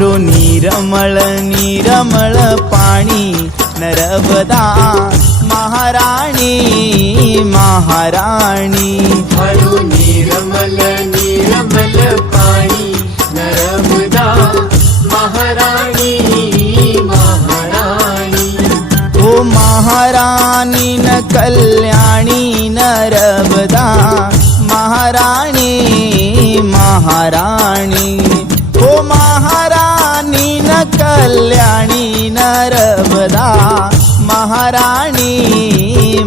थारो निरमल निरमल पाणी नर्मदा महाराणी महाराणी। थारो निरमल निरमल पाणी नर्मदा महाराणी महाराणी। ओ महाराणी न कल्याणी नर्मदा महाराणी महाराणी। ओ महाराणी न कल्याणी नर्मदा महाराणी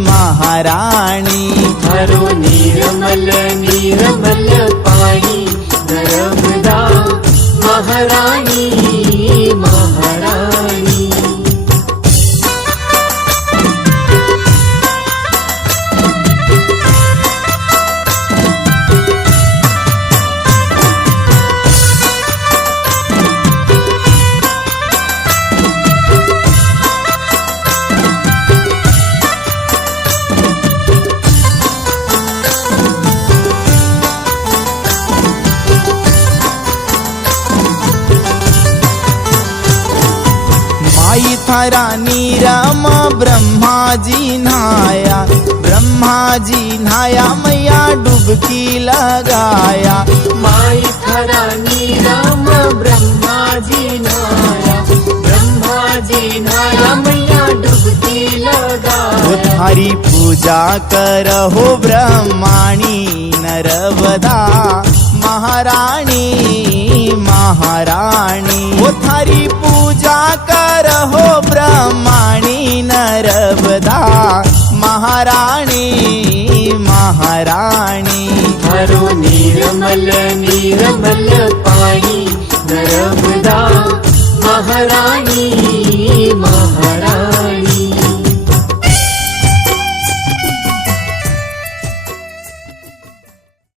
महाराणी। थारो निरमल निरमल पाणी नर्मदा महाराणी महाराणी। माई थारा नीरम ब्रह्माजी नहाया ब्रह्माजी नहाया मैया डुबकी लगाया। माई थारा नीरम ब्रह्माजी नहाया ब्रह्माजी नहाया मैया डुबकी लगाया। ओ थारी पूजा करहो ब्रह्माणी नर्मदा महाराणी महाराणी। ओ थारी पूजा करहो ब्रह्माणी नर्मदा महाराणी